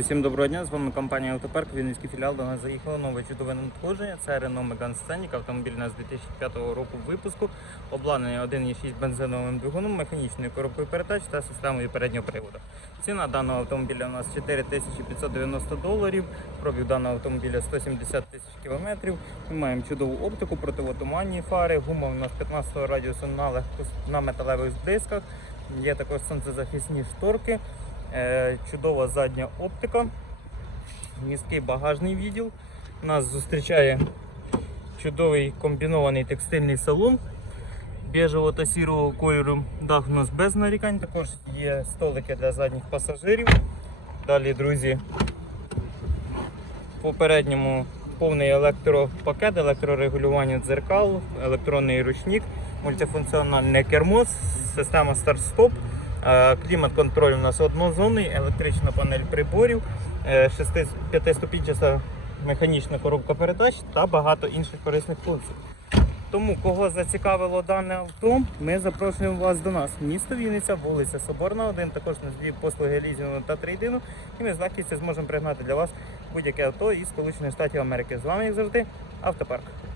Всім доброго дня, з вами компанія Автопарк, Вінницький філіал. До нас заїхало нове чудове надходження. Це Renault Megane Scenic, автомобіль у нас 2005 року випуску, обладнаний 1.6 бензиновим двигуном, механічною коробкою передач та системою переднього приводу. Ціна даного автомобіля у нас 4590 доларів, пробіг даного автомобіля 170 тисяч кілометрів. Ми маємо чудову оптику, противотуманні фари, гума у нас 15 радіусу на, легко, на металевих дисках. Є також сонцезахисні шторки. Е, чудова задня оптика, міський багажний відділ. Нас зустрічає чудовий комбінований текстильний салон біжево та сірого кольору. Дах у нас без нарікань. Також є столики для задніх пасажирів. Далі, друзі, в попередньому повний електропакет, електрорегулювання дзеркал, електронний ручник, мультифункціональне кермо, система старт-стоп. Е, Клімат-контроль у нас однозонний, електрична панель приборів, 5-ступінчаста механічна коробка передач та багато інших корисних функцій. Тому, кого зацікавило дане авто, ми запрошуємо вас до нас. Місто Вінниця, вулиця Соборна, 1, також на дві послуги лізінгу та трейдину. І ми з легкістю зможемо пригнати для вас будь-яке авто із Сполучених Штатів Америки. З вами, як завжди, автопарк.